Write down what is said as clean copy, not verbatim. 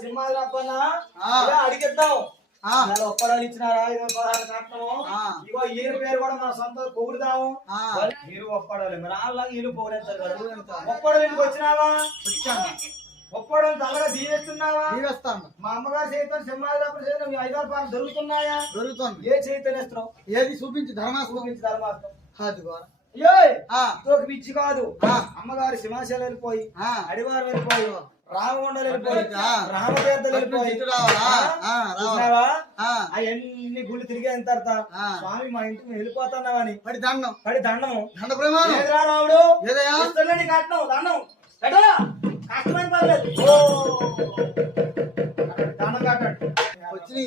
సినిమాలు తప్పన్నా అడిగిద్దాం ఒక్కడాలు ఇచ్చినారా 16 కట్టము ఇగో ఈయన పేరు కూడా మన సొంత పొగుడుదాము మీరు ఒక్కడాలి మరి వాళ్ళగా వీళ్ళు పొగడేస్తారు కదా ఒక్కడు ఇంటికి వచ్చినావా ఒక్కడు తలగా దీవేస్తున్నావా దీవేస్తాను మా అమ్మగారు చేతులు సింహాద్రప్పుడు చేతులు మీ 5 రూపాయలు దొరుకుతున్నాయా దొరుకుతుంది ఏ చేతనేస్తున్నావు ఏది చూపించి ధర్మాసం చూపించి ధర్మాసం అది కూడా పిచ్చి కాదు అమ్మగారు సింహాచలం వెళ్ళిపోయి అడివారు వెళ్ళిపోయి రామగుండలు వెళ్ళిపోయి రామతీర్థలు వెళ్ళిపోయి అవన్నీ గుళ్ళు తిరిగి అయిన తర్వాత స్వామి మా ఇంటికి వెళ్ళిపోతున్నావని పడి దండం దండ ప్రమాణం రాముడు కట్నం దండం కష్టమైన పర్లేదు దండం కట్టండి వచ్చి